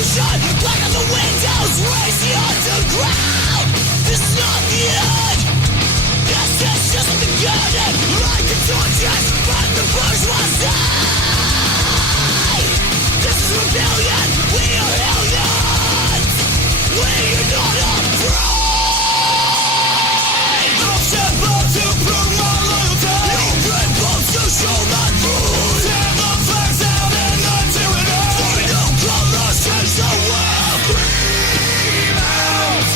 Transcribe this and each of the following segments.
revolution, black out the windows, raise the underground. This is not the end. This is just the beginning. Like the torches from the bourgeoisie. This is rebellion. We are aliens. We are not afraid. I'm simple to prove my loyalty. You've been bold to show my truth. Tear the flags out and the tyranny. For no colors change the world. Scream out.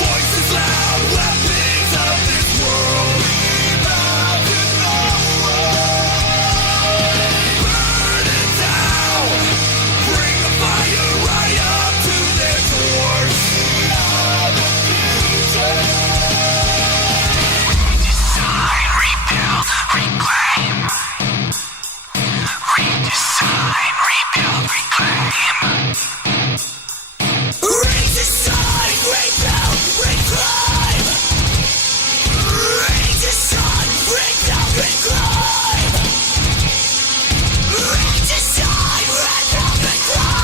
Voices loud. Weapons of this world. Scream out to no one. Burn it down. Bring the fire right up to their doors. We are the future. Redesign, rebuild, reclaim. Redesign, rebuild, reclaim. Redesign, rebuild, reclaim. Redesign, rebuild, reclaim. Redesign, rebuild, reclaim.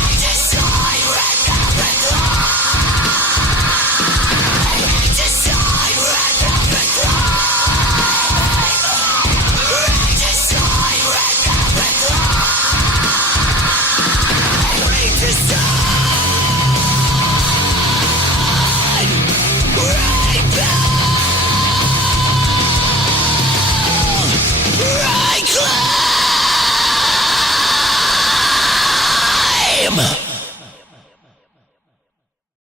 Redesign, rebuild, reclaim. Redesign, rebuild, reclaim. Redesign, rebuild, reclaim. Redesign, rebuild.